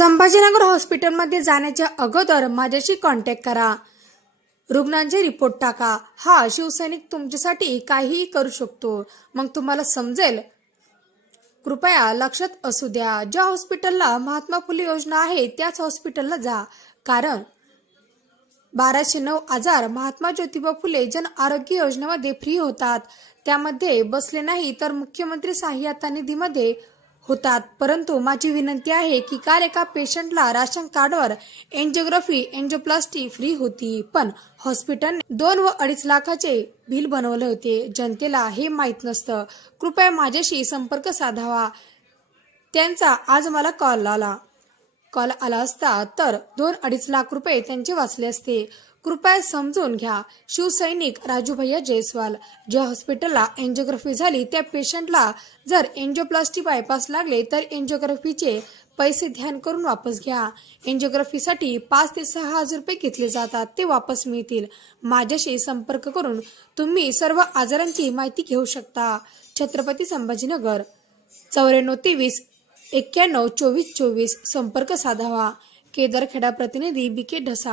संभाजीनगर हॉस्पिटलमध्ये जाण्याच्या अगोदर माझ्याशी कॉन्टॅक्ट करा. रुग्णांचे रिपोर्ट टाका. हा शिवसैनिक तुमच्यासाठी काहीही करू शकतो. मग तुम्हाला समजेल. कृपया लक्षात असू द्या. ज्या हॉस्पिटलला महात्मा फुले योजना आहे त्याच हॉस्पिटलला जा. कारण बाराशे नऊ आजार महात्मा ज्योतिबा फुले जन आरोग्य योजनेमध्ये फ्री होतात. त्यामध्ये बसले नाही तर मुख्यमंत्री सहाय्यता निधीमध्ये होतात. परंतु माझी विनंती आहे की काल एका पेशंटला राशन कार्डवर एन्जिओग्राफी एन्जिओप्लास्टी फ्री होती पण हॉस्पिटलने दोन व अडीच लाखाचे बिल बनवले होते. जनतेला हे माहीत नसतं. कृपया माझ्याशी संपर्क साधावा. त्यांचा आज मला कॉल आला. कॉल आला असता तर दोन अडीच लाख रुपये त्यांचे वाचले असते. कृपया समजून घ्या. शिवसैनिक राजूभैया जयस्वाल. ज्या हॉस्पिटलला एन्जिओग्राफी झाली त्या पेशंटला जर एन्जिओप्लास्टी बायपास लागले तर एन्जिओग्राफीचे पैसे ध्यान करून वापस घ्या. एन्जिओग्राफीसाठी पाच ते सहा हजार रुपये घेतले जातात ते वापस मिळतील. माझ्याशी संपर्क करून तुम्ही सर्व आजारांची माहिती घेऊ शकता. छत्रपती संभाजीनगर. चौऱ्याण्णव तेवीस एक्क्याण्णव चोवीस चोवीस संपर्क साधावा. केदारखेडा प्रतिनिधी बी के ढसा.